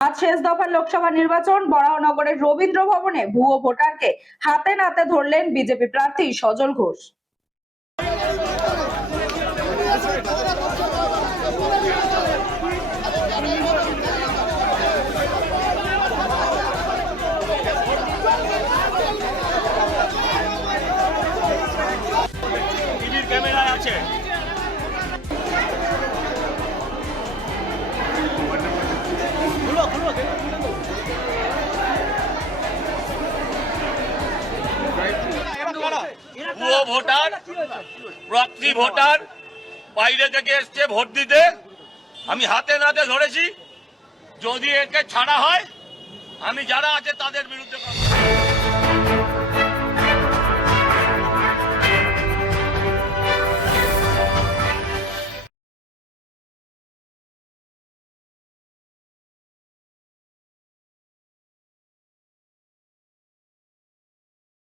আজ শেষ দফার লোকসভা নির্বাচন বরাহনগরের রবীন্দ্র ভবনে ভুয়ো ভোটারকে হাতে নাতে ধরলেন বিজেপি প্রার্থী সজল ঘোষ। ক্যামেরায় আছে। ভুয়ো ভোটার, প্রক্সি ভোটার বাইরে থেকে এসছে ভোট দিতে, আমি হাতে নাতে ধরেছি। যদি একে ছাড়া হয় আমি যারা আছে তাদের বিরুদ্ধে